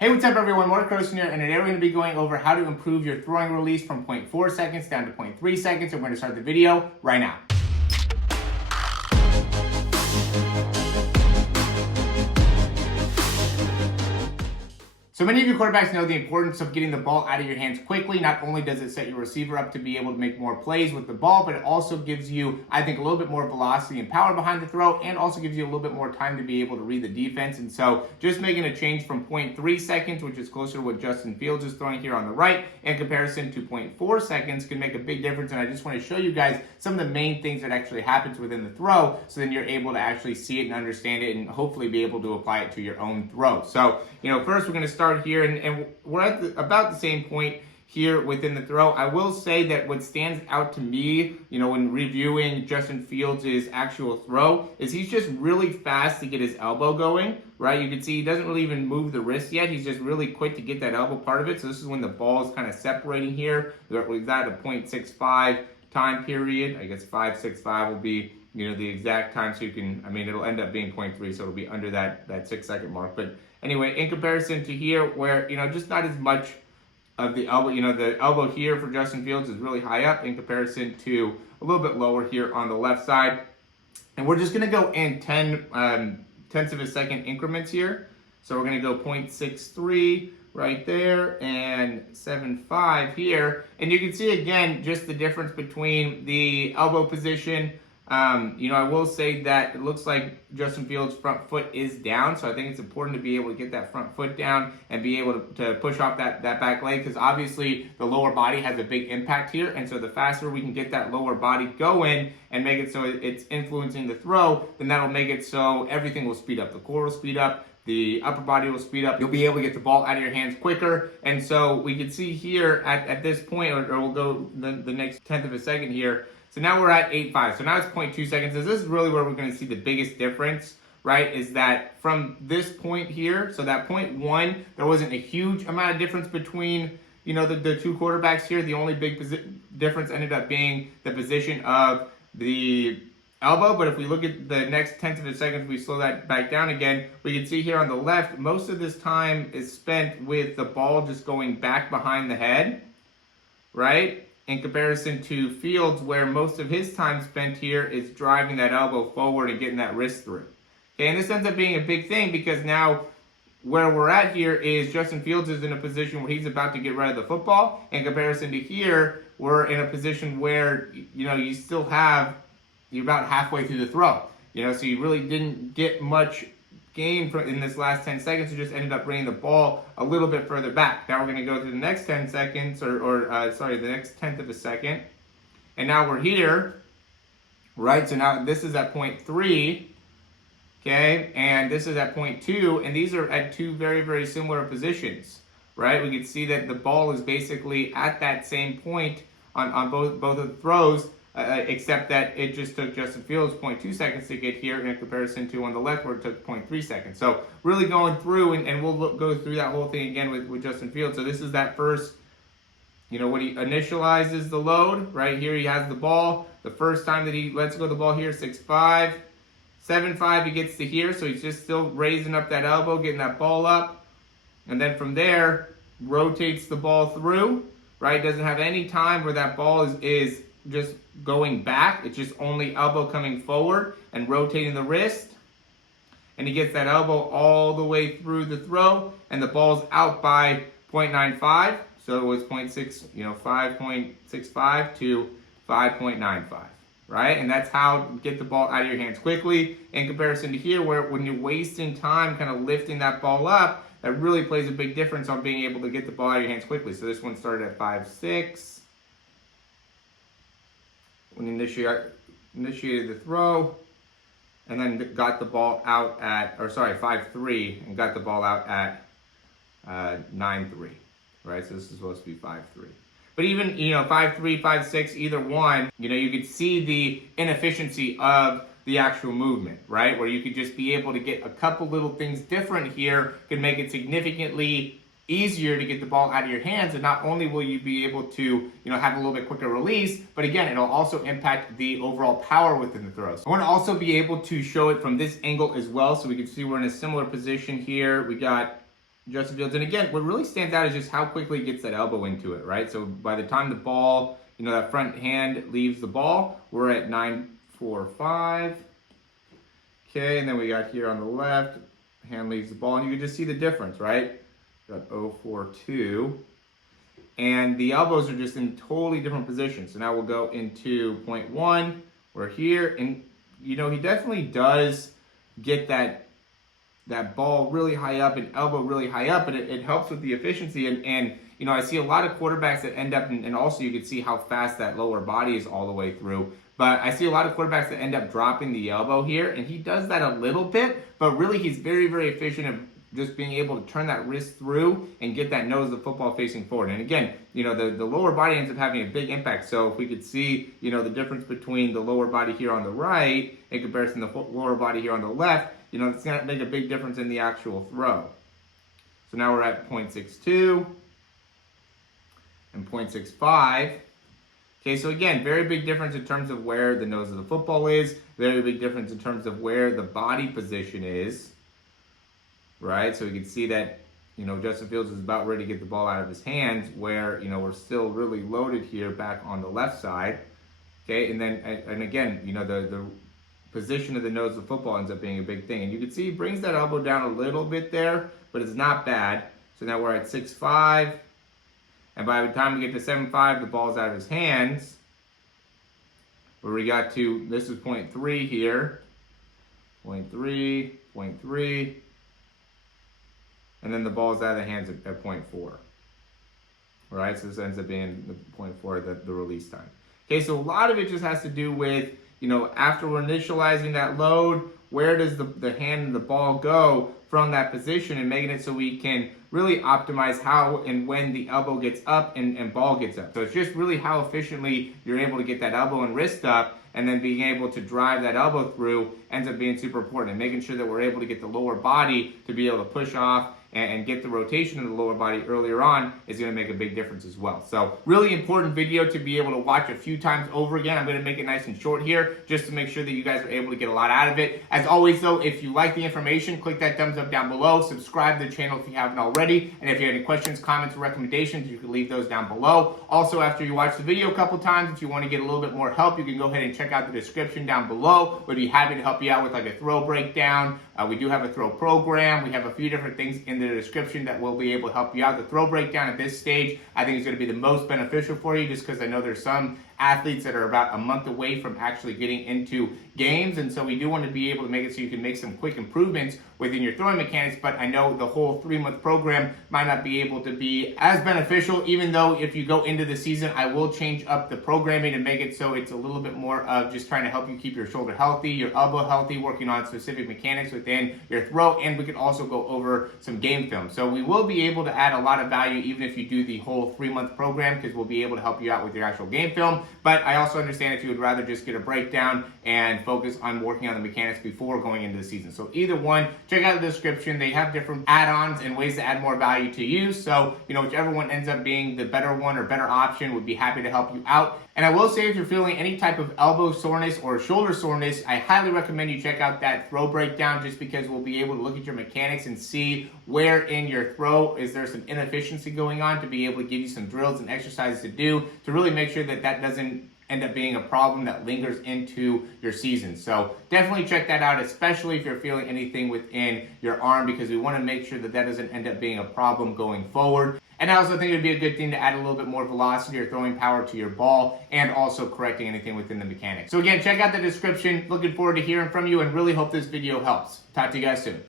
Hey, what's up everyone, Morey Croson here, and today we're going to be going over how to improve your throwing release from 0.4 seconds down to 0.3 seconds. So we're going to start the video right now. So many of you quarterbacks know the importance of getting the ball out of your hands quickly. Not only does it set your receiver up to be able to make more plays with the ball, but it also gives you, I think, a little bit more velocity and power behind the throw, and also gives you a little bit more time to be able to read the defense. And so just making a change from 0.3 seconds, which is closer to what Justin Fields is throwing here on the right, in comparison to 0.4 seconds can make a big difference. And I just want to show you guys some of the main things that actually happens within the throw, so then you're able to actually see it and understand it and hopefully be able to apply it to your own throw. So, first we're going to start here, and we're at about the same point here within the throw. I will say that what stands out to me, when reviewing Justin Fields' actual throw, is he's just really fast to get his elbow going, right? You can see he doesn't really even move the wrist yet. He's just really quick to get that elbow part of it. So this is when the ball is kind of separating here. We've got a 0.65 time period. I guess 5.65 will be the exact time, so you can, it'll end up being 0.3, so it'll be under that 6 second mark. But anyway, in comparison to here, where, just not as much of the elbow, the elbow here for Justin Fields is really high up in comparison to a little bit lower here on the left side. And we're just going to go in tenths of a second increments here. So we're going to go 0.63 right there and 7.5 here. And you can see again, just the difference between the elbow position. I will say that it looks like Justin Fields' front foot is down, so I think it's important to be able to get that front foot down and be able to push off that back leg, because obviously the lower body has a big impact here, and so the faster we can get that lower body going and make it so it's influencing the throw, then that'll make it so everything will speed up. The core will speed up, the upper body will speed up, you'll be able to get the ball out of your hands quicker. And so we can see here at this point, or we'll go the next tenth of a second here. So now we're at 8.5. So now it's 0.2 seconds. So this is really where we're going to see the biggest difference, right? Is that from this point here, so that 0.1, there wasn't a huge amount of difference between, the two quarterbacks here. The only big difference ended up being the position of the elbow. But if we look at the next tenth of a second, we slow that back down again, we can see here on the left, most of this time is spent with the ball just going back behind the head, right? In comparison to Fields, where most of his time spent here is driving that elbow forward and getting that wrist through. Okay, and this ends up being a big thing, because now where we're at here is Justin Fields is in a position where he's about to get rid of the football. In comparison to here, we're in a position where, you still have, you're about halfway through the throw. So you really didn't get much gain in this last 10 seconds. You just ended up bringing the ball a little bit further back. Now we're going to go to the next 10 seconds, the next tenth of a second. And now we're here, right? So now this is at 0.3, okay? And this is at 0.2, and these are at two very, very similar positions, right? We can see that the ball is basically at that same point on both of the throws, except that it just took Justin Fields 0.2 seconds to get here in comparison to on the left where it took 0.3 seconds. So really going through, and we'll go through that whole thing again with Justin Fields. So this is that first, when he initializes the load, right here he has the ball. The first time that he lets go of the ball here, 6.5, 7.5 he gets to here, so he's just still raising up that elbow, getting that ball up. And then from there, rotates the ball through, right? Doesn't have any time where that ball is just going back. It's just only elbow coming forward and rotating the wrist, and he gets that elbow all the way through the throw, and the ball's out by 0.95. So it was 5.65 to 5.95, right? And that's how to get the ball out of your hands quickly, in comparison to here, where when you're wasting time kind of lifting that ball up, that really plays a big difference on being able to get the ball out of your hands quickly. So this one started at 5.6 when he initiated the throw, and then got the ball out at, 5.3, and got the ball out at 9.3, right? So this is supposed to be 5.3. But even, 5.3, 5.6, either one, you could see the inefficiency of the actual movement, right? Where you could just be able to get a couple little things different here, could make it significantly easier to get the ball out of your hands. And not only will you be able to, have a little bit quicker release, but again, it'll also impact the overall power within the throws. I want to also be able to show it from this angle as well, so we can see we're in a similar position here. We got Justin Fields. And again, what really stands out is just how quickly he gets that elbow into it, right? So by the time the ball, that front hand leaves the ball, we're at 9.45. Okay, and then we got here on the left, hand leaves the ball, and you can just see the difference, right? Got 0.42. And the elbows are just in totally different positions. So now we'll go into 0.1. We're here, and he definitely does get that ball really high up and elbow really high up, and it helps with the efficiency. And I see a lot of quarterbacks that end up, and also you can see how fast that lower body is all the way through. But I see a lot of quarterbacks that end up dropping the elbow here, and he does that a little bit, but really he's very, very efficient at just being able to turn that wrist through and get that nose of the football facing forward. And again, the lower body ends up having a big impact. So if we could see, the difference between the lower body here on the right in comparison to the lower body here on the left, it's going to make a big difference in the actual throw. So now we're at 0.62 and 0.65. Okay, so again, very big difference in terms of where the nose of the football is, very big difference in terms of where the body position is. Right, so we can see that, Justin Fields is about ready to get the ball out of his hands, where, we're still really loaded here back on the left side. Okay, and then, and again, the position of the nose of the football ends up being a big thing. And you can see he brings that elbow down a little bit there, but it's not bad. So now we're at 6.5, and by the time we get to 7.5, the ball's out of his hands. Where we got to, this is 0.3 here, 0.3, 0.3. And then the ball's out of the hands at 0.4. Right, so this ends up being the 0.4, the release time. Okay, so a lot of it just has to do with, after we're initializing that load, where does the hand and the ball go from that position, and making it so we can really optimize how and when the elbow gets up and ball gets up. So it's just really how efficiently you're able to get that elbow and wrist up, and then being able to drive that elbow through ends up being super important. And making sure that we're able to get the lower body to be able to push off and get the rotation of the lower body earlier on is going to make a big difference as well. So really important video to be able to watch a few times over again. I'm going to make it nice and short here just to make sure that you guys are able to get a lot out of it. As always though, if you like the information, click that thumbs up down below, subscribe to the channel if you haven't already, and if you have any questions, comments, or recommendations, you can leave those down below. Also, after you watch the video a couple times, if you want to get a little bit more help, you can go ahead and check out the description down below. We'd be happy to help you out with like a throw breakdown. We do have a throw program. We have a few different things in the description that will be able to help you out. The throw breakdown at this stage, I think is going to be the most beneficial for you, just because I know there's some athletes that are about a month away from actually getting into games, and so we do want to be able to make it so you can make some quick improvements within your throwing mechanics. But I know the whole 3-month program might not be able to be as beneficial, even though if you go into the season, I will change up the programming and make it so it's a little bit more of just trying to help you keep your shoulder healthy, your elbow healthy, working on specific mechanics within your throw, and we can also go over some game film. So we will be able to add a lot of value even if you do the whole 3-month program, because we'll be able to help you out with your actual game film. But I also understand if you would rather just get a breakdown and focus on working on the mechanics before going into the season. So either one, check out the description. They have different add-ons and ways to add more value to you. So, whichever one ends up being the better one or better option, would be happy to help you out. And I will say, if you're feeling any type of elbow soreness or shoulder soreness, I highly recommend you check out that throw breakdown, just because we'll be able to look at your mechanics and see where in your throw is there some inefficiency going on, to be able to give you some drills and exercises to do to really make sure that that doesn't end up being a problem that lingers into your season. So definitely check that out, especially if you're feeling anything within your arm, because we want to make sure that that doesn't end up being a problem going forward. And I also think it would be a good thing to add a little bit more velocity or throwing power to your ball, and also correcting anything within the mechanics. So again, check out the description. Looking forward to hearing from you, and really hope this video helps. Talk to you guys soon.